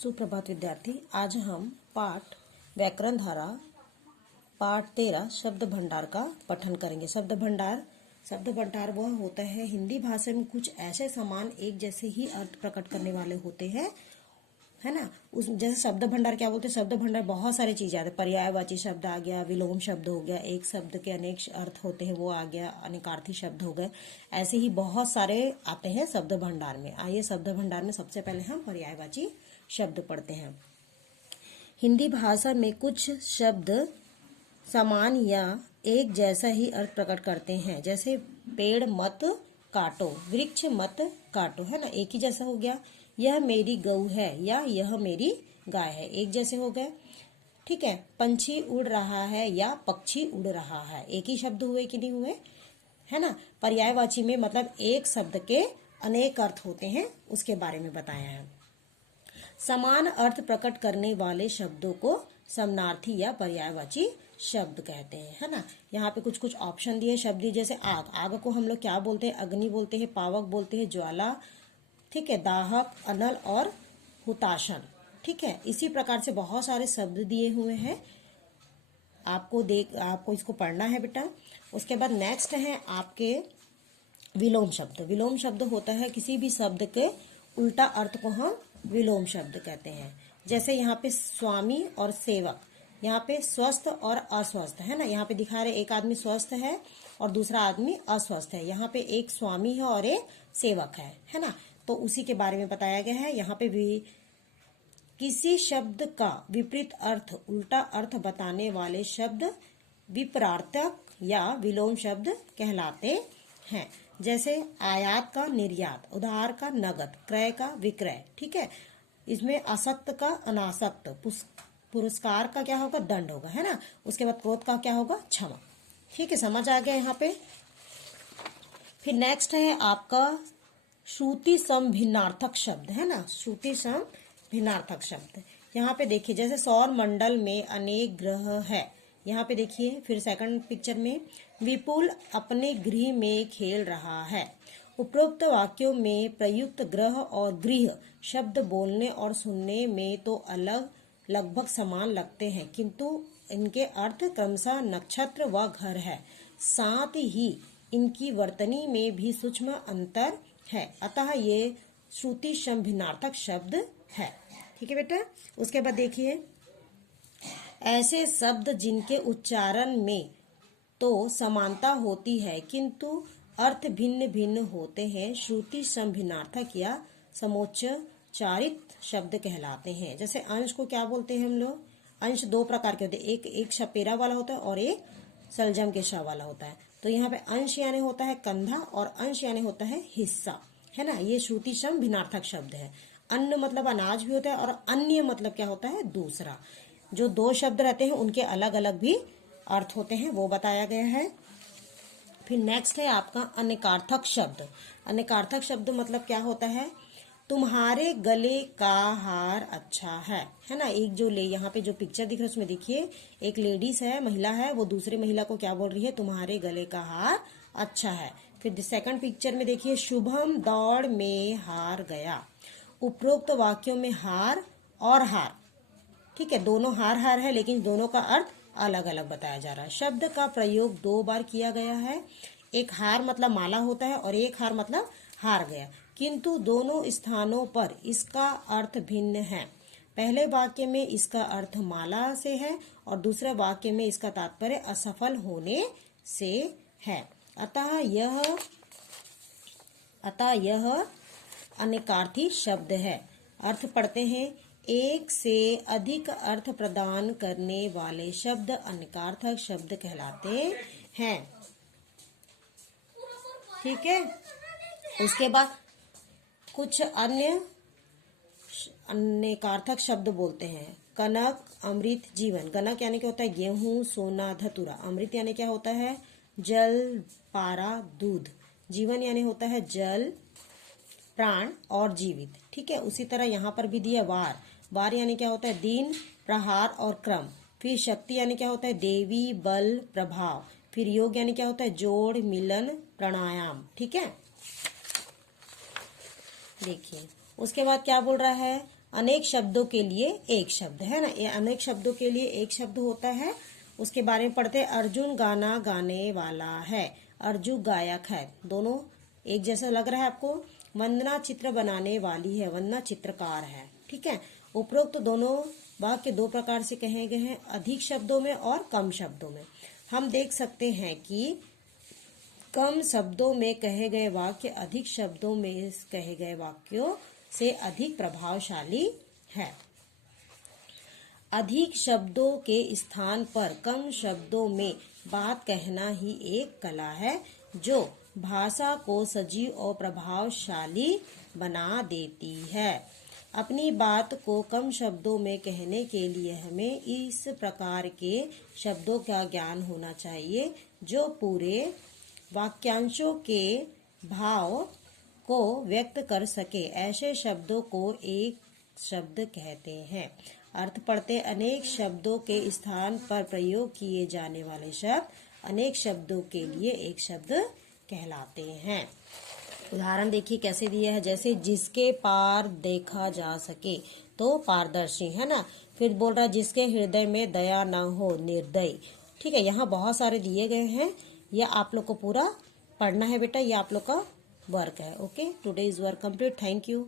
सुप्रभात विद्यार्थी। आज हम पाठ व्याकरण धारा पाठ 13 शब्द भंडार का पठन करेंगे। शब्द भंडार वह होता है हिंदी भाषा में कुछ ऐसे समान एक जैसे ही अर्थ प्रकट करने वाले होते हैं, है ना। उस जैसे शब्द भंडार क्या बोलते हैं, शब्द भंडार बहुत सारी चीजें आते हैं। पर्यायवाची शब्द आ गया, विलोम शब्द हो गया, एक शब्द के अनेक अर्थ होते हैं वो आ गया, अनेकार्थी शब्द हो गए। ऐसे ही बहुत सारे आते हैं शब्द भंडार में। आइए शब्द भंडार में सबसे पहले हम पर्यायवाची शब्द पढ़ते हैं। हिंदी भाषा में कुछ शब्द समान या एक जैसा ही अर्थ प्रकट करते हैं, जैसे पेड़ मत काटो, वृक्ष मत काटो, है ना, एक ही जैसा हो गया। यह मेरी गऊ है या यह मेरी गाय है, एक जैसे हो गए, ठीक है। पंछी उड़ रहा है या पक्षी उड़ रहा है, एक ही शब्द हुए कि नहीं हुए, है ना। पर्यायवाची में मतलब एक शब्द के अनेक अर्थ होते हैं, उसके बारे में बताया है। समान अर्थ प्रकट करने वाले शब्दों को समानार्थी या पर्यायवाची शब्द कहते हैं, है ना। यहाँ पे कुछ कुछ ऑप्शन दिए शब्द, जैसे आग, आग को हम लोग क्या बोलते हैं, अग्नि बोलते हैं, पावक बोलते हैं, ज्वाला, ठीक है, दाहक, अनल और हुताशन, ठीक है। इसी प्रकार से बहुत सारे शब्द दिए हुए हैं, आपको इसको पढ़ना है बेटा। उसके बाद नेक्स्ट है आपके विलोम शब्द। विलोम शब्द होता है किसी भी शब्द के उल्टा अर्थ को हम विलोम शब्द कहते हैं। जैसे यहाँ पे स्वामी और सेवक, यहाँ पे स्वस्थ और अस्वस्थ, है ना। यहाँ पे दिखा रहे एक आदमी स्वस्थ है और दूसरा आदमी अस्वस्थ है। यहाँ पे एक स्वामी है और एक सेवक है ना। तो उसी के बारे में बताया गया है। यहाँ पे भी किसी शब्द का विपरीत अर्थ, उल्टा अर्थ बताने वाले शब्द विपरार्थक या विलोम शब्द कहलाते हैं। जैसे आयात का निर्यात, उधार का नगद, क्रय का विक्रय, ठीक है। इसमें आसक्त का अनासक्त, पुरस्कार का क्या होगा, दंड होगा, है ना। उसके बाद क्रोध का क्या होगा, क्षमा, ठीक है। समझ आ गया यहाँ पे। फिर नेक्स्ट है आपका श्रुति सम भिन्नार्थक शब्द, है ना। श्रुति सम भिन्नार्थक शब्द यहाँ पे देखिए, जैसे सौर मंडल में अनेक ग्रह है। यहाँ पे देखिए फिर सेकंड पिक्चर में, विपुल अपने गृह में खेल रहा है। उपरोक्त वाक्यों में प्रयुक्त ग्रह और गृह शब्द बोलने और सुनने में तो लगभग समान लगते हैं, किंतु इनके अर्थ क्रमशः नक्षत्र व घर है। साथ ही इनकी वर्तनी में भी सूक्ष्म अंतर है, अतः ये श्रुति सम भिन्नार्थक शब्द है, ठीक है बेटा। उसके बाद देखिए, ऐसे शब्द जिनके उच्चारण में तो समानता होती है किंतु अर्थ भिन्न भिन्न होते हैं, श्रुति सम भिन्नार्थक या समोच्चारित शब्द कहलाते हैं। जैसे अंश को क्या बोलते हैं हम लोग, अंश दो प्रकार के होते हैं, एक शपेरा वाला होता है और एक सलजम के श वाला होता है। तो यहाँ पे अंश यानी होता है कंधा और अंश यानी होता है हिस्सा, है ना। ये श्रुति सम भिन्नार्थक शब्द है। अन्न मतलब अनाज भी होता है और अन्य मतलब क्या होता है, दूसरा। जो दो शब्द रहते हैं उनके अलग अलग भी अर्थ होते हैं, वो बताया गया है। फिर नेक्स्ट है आपका अनेकार्थक शब्द। अनेकार्थक शब्द मतलब क्या होता है, तुम्हारे गले का हार अच्छा है ना। एक जो यहाँ पे जो पिक्चर दिख रहा है उसमें देखिए, एक लेडीज है, महिला है, वो दूसरे महिला को क्या बोल रही है, तुम्हारे गले का हार अच्छा है। फिर सेकंड पिक्चर में देखिए, शुभम दौड़ में हार गया। उपरोक्त वाक्यों में हार और हार, ठीक है, दोनों हार हार है, लेकिन दोनों का अर्थ अलग अलग बताया जा रहा है। शब्द का प्रयोग दो बार किया गया है। एक हार मतलब माला होता है और एक हार मतलब हार गया, किंतु दोनों स्थानों पर इसका अर्थ भिन्न है। पहले वाक्य में इसका अर्थ माला से है और दूसरे वाक्य में इसका तात्पर्य असफल होने से है। अतः यह अनेकार्थी शब्द है। अर्थ पढ़ते हैं, एक से अधिक अर्थ प्रदान करने वाले शब्द अनेकार्थक शब्द कहलाते हैं, ठीक है। उसके बाद कुछ अन्य अनेकार्थक शब्द बोलते हैं। कनक, अमृत, जीवन। कनक यानी क्या होता है, गेहूं, सोना, धतूरा। अमृत यानी क्या होता है, जल, पारा, दूध। जीवन यानी होता है जल, प्राण और जीवित, ठीक है। उसी तरह यहाँ पर भी दिया वार यानी क्या होता है, दिन, प्रहार और क्रम। फिर शक्ति यानी क्या होता है, देवी, बल, प्रभाव। फिर योग यानी क्या होता है, जोड़, मिलन, प्राणायाम, ठीक है। देखिए उसके बाद क्या बोल रहा है, अनेक शब्दों के लिए एक शब्द है ना, ये अनेक शब्दों के लिए एक शब्द होता है। उसके बारे में पढ़ते हैं। अर्जुन गाना गाने वाला है, अर्जुन गायक है, दोनों एक जैसा लग रहा है आपको। वंदना चित्र बनाने वाली है, वंदना चित्रकार है। ठीक है, उपरोक्त दोनों वाक्य दो प्रकार से कहे गए हैं, अधिक शब्दों में और कम शब्दों में। हम देख सकते हैं कि कम शब्दों में कहे गए वाक्य अधिक शब्दों में कहे गए वाक्यों से अधिक प्रभावशाली है। अधिक शब्दों के स्थान पर कम शब्दों में बात कहना ही एक कला है जो भाषा को सजीव और प्रभावशाली बना देती है। अपनी बात को कम शब्दों में कहने के लिए हमें इस प्रकार के शब्दों का ज्ञान होना चाहिए जो पूरे वाक्यांशों के भाव को व्यक्त कर सके। ऐसे शब्दों को एक शब्द कहते हैं। अर्थ पढ़ते। अनेक शब्दों के स्थान पर प्रयोग किए जाने वाले शब्द अनेक शब्दों के लिए एक शब्द कहलाते हैं। उदाहरण देखिए कैसे दिया है, जैसे जिसके पार देखा जा सके, तो पारदर्शी है ना। फिर बोल रहा है जिसके हृदय में दया न हो, निर्दयी। ठीक है, यहाँ बहुत सारे दिए गए हैं, यह आप लोग को पूरा पढ़ना है बेटा, ये आप लोग का वर्क है। Okay, today is work complete. Thank you.